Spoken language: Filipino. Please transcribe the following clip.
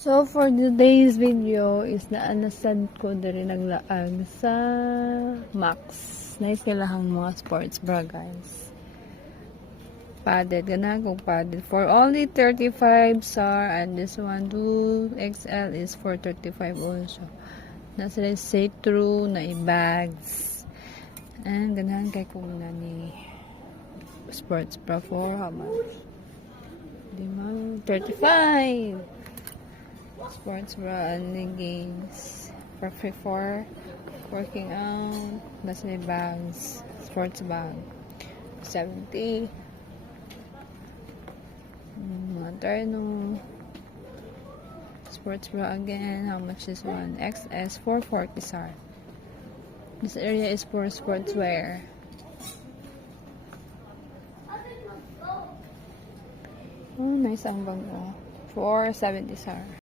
So, for today's video is naanasad ko diri naglaag sa Max. Nice kalahang mga sports bra, guys. Padded. Ganahan kong padded. For only 35 SAR and this one 2XL is for 35 also. Nasa rin say true na i-bags. And ganahan kay kong na ni sports bra for how much? 35! Sports bra and leggings. Perfect for working out. That's my bags. Sports bag. 70. Mga terno. Sports bra again. How much is one? XS 440 SAR. This area is for sportswear. Oh, nice ang bag mo. 470 SAR.